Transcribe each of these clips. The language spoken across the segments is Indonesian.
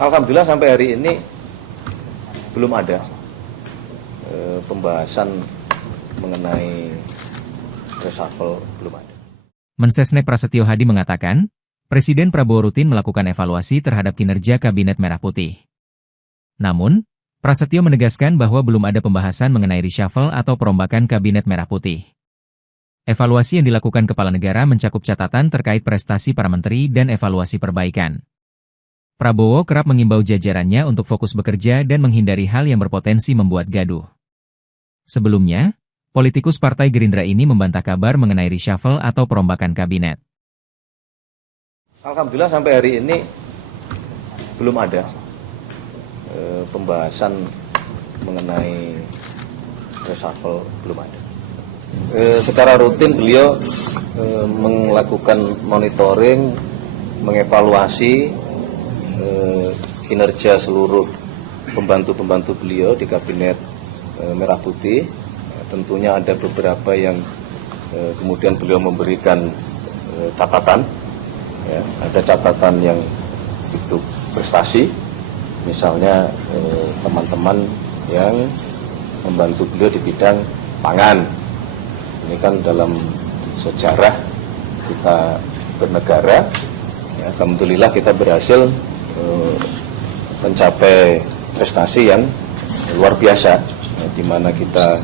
Alhamdulillah sampai hari ini belum ada pembahasan mengenai reshuffle, belum ada. Mensesnek Prasetyo Hadi mengatakan, Presiden Prabowo rutin melakukan evaluasi terhadap kinerja Kabinet Merah Putih. Namun, Prasetyo menegaskan bahwa belum ada pembahasan mengenai reshuffle atau perombakan Kabinet Merah Putih. Evaluasi yang dilakukan Kepala Negara mencakup catatan terkait prestasi para menteri dan evaluasi perbaikan. Prabowo kerap mengimbau jajarannya untuk fokus bekerja dan menghindari hal yang berpotensi membuat gaduh. Sebelumnya, politikus Partai Gerindra ini membantah kabar mengenai reshuffle atau perombakan kabinet. Alhamdulillah sampai hari ini belum ada pembahasan mengenai reshuffle, belum ada. Secara rutin beliau melakukan monitoring, mengevaluasi kinerja seluruh pembantu-pembantu beliau di Kabinet Merah Putih. Tentunya ada beberapa yang kemudian beliau memberikan catatan. Ya, ada catatan yang itu prestasi, misalnya teman-teman yang membantu beliau di bidang pangan. Ini kan dalam sejarah kita bernegara, ya, alhamdulillah kita berhasil mencapai prestasi yang luar biasa, ya, di mana kita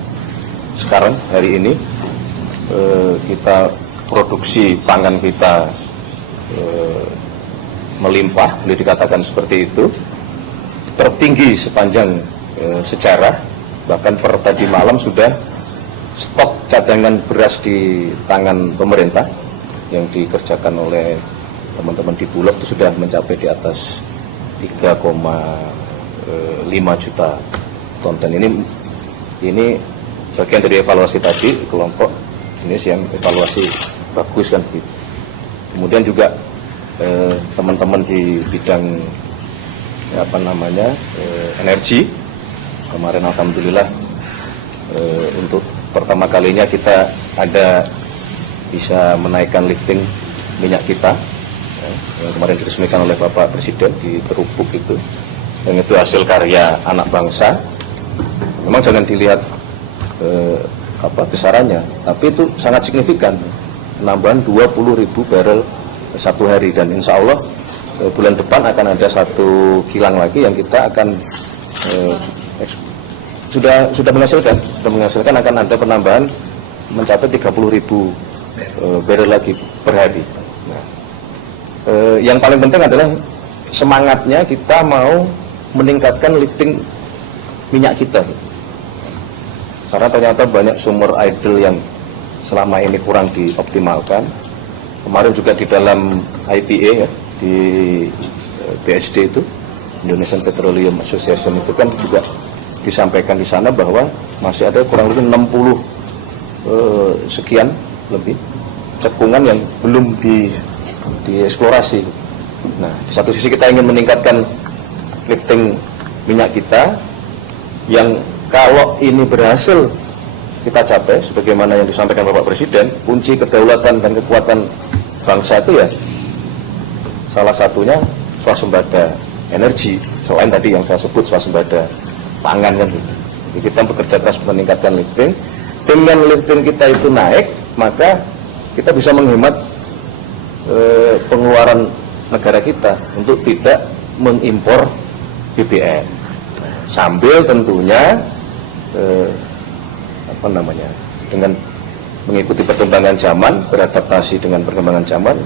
sekarang hari ini kita produksi pangan kita melimpah, boleh dikatakan seperti itu, tertinggi sepanjang sejarah. Bahkan per tadi malam sudah stok cadangan beras di tangan pemerintah yang dikerjakan oleh teman-teman di Bulog itu sudah mencapai di atas 3,5 juta ton. Dan ini bagian dari evaluasi tadi, kelompok jenis yang evaluasi bagus kan begitu. Kemudian juga teman-teman di bidang energi, kemarin alhamdulillah untuk pertama kalinya kita ada bisa menaikkan lifting minyak kita, yang kemarin diresmikan oleh Bapak Presiden di Terubuk itu, yang itu hasil karya anak bangsa. Memang jangan dilihat besarannya, tapi itu sangat signifikan, penambahan 20.000 barel satu hari, dan insya Allah bulan depan akan ada satu kilang lagi yang kita akan sudah menghasilkan akan ada penambahan mencapai 30.000 barel lagi per hari. Nah, yang paling penting adalah semangatnya kita mau meningkatkan lifting minyak kita, karena ternyata banyak sumber idle yang selama ini kurang dioptimalkan. Kemarin juga di dalam IPA, ya, di BSD itu, Indonesian Petroleum Association itu kan juga disampaikan di sana bahwa masih ada kurang lebih 60 sekian lebih cekungan yang belum dieksplorasi. Nah, di satu sisi kita ingin meningkatkan lifting minyak kita, yang kalau ini berhasil kita capai sebagaimana yang disampaikan Bapak Presiden, kunci kedaulatan dan kekuatan bangsa itu ya salah satunya swasembada energi, selain tadi yang saya sebut swasembada pangan kan gitu. Jadi kita bekerja keras meningkatkan lifting. Dengan lifting kita itu naik, maka kita bisa menghemat pengeluaran negara kita untuk tidak mengimpor BBM, sambil tentunya dengan mengikuti perkembangan zaman, beradaptasi dengan perkembangan zaman,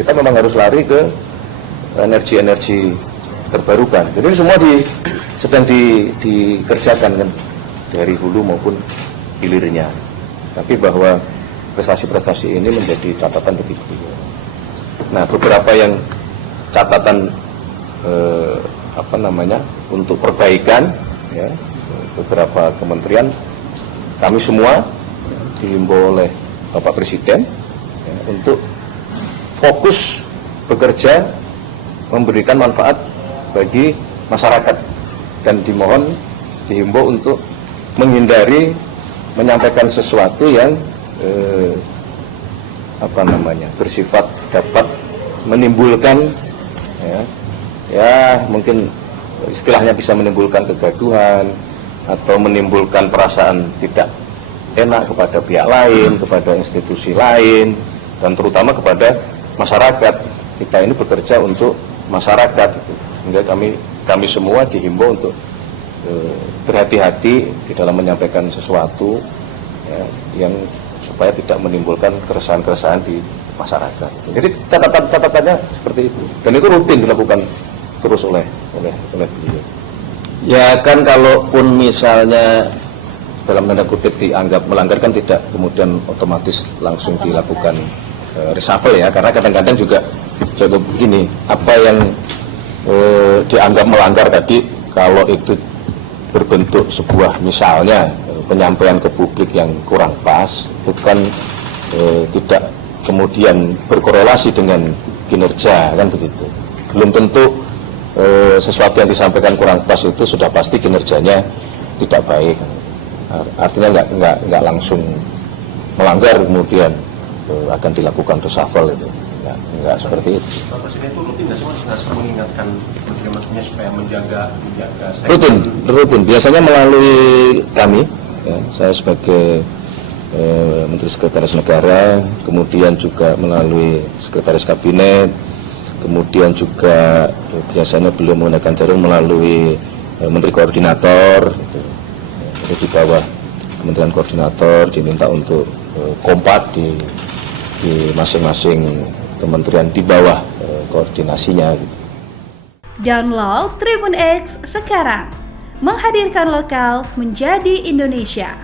kita memang harus lari ke energi-energi terbarukan. Jadi ini semua sedang dikerjakan kan, dari hulu maupun hilirnya. Tapi bahwa prestasi-prestasi ini menjadi catatan bagi beliau. Nah, beberapa yang catatan untuk perbaikan, ya, beberapa kementerian kami semua dihimbau oleh Bapak Presiden, ya, untuk fokus bekerja memberikan manfaat bagi masyarakat, dan dihimbau untuk menghindari menyampaikan sesuatu yang bersifat dapat menimbulkan, ya, ya mungkin istilahnya bisa menimbulkan kegaduhan atau menimbulkan perasaan tidak enak kepada pihak lain, kepada institusi lain, dan terutama kepada masyarakat. Kita ini bekerja untuk masyarakat, gitu. Sehingga kami semua dihimbau untuk berhati-hati di dalam menyampaikan sesuatu ya, yang supaya tidak menimbulkan keresahan-keresahan di masyarakat. Jadi catatannya seperti itu, dan itu rutin dilakukan terus oleh beliau. Ya kan, kalaupun misalnya dalam tanda kutip dianggap melanggar kan tidak kemudian otomatis langsung dilakukan reshuffle ya, karena kadang-kadang juga begini, apa yang dianggap melanggar tadi kalau itu berbentuk sebuah misalnya penyampaian ke publik yang kurang pas, itu kan tidak kemudian berkorelasi dengan kinerja, kan begitu. Belum tentu sesuatu yang disampaikan kurang pas itu sudah pasti kinerjanya tidak baik. Artinya nggak langsung melanggar kemudian akan dilakukan reshuffle itu. Nggak seperti itu. Pak Presiden itu rutin nggak sih mengingatkan menteri-menterinya supaya menjaga Rutin. Biasanya melalui kami, ya, saya sebagai Menteri Sekretaris Negara, kemudian juga melalui Sekretaris Kabinet, kemudian juga biasanya beliau menggunakan jarum melalui Menteri Koordinator, gitu. Jadi di bawah Kementerian Koordinator diminta untuk kompak di masing-masing kementerian di bawah koordinasinya. Gitu. Download Tribun X sekarang, menghadirkan lokal menjadi Indonesia.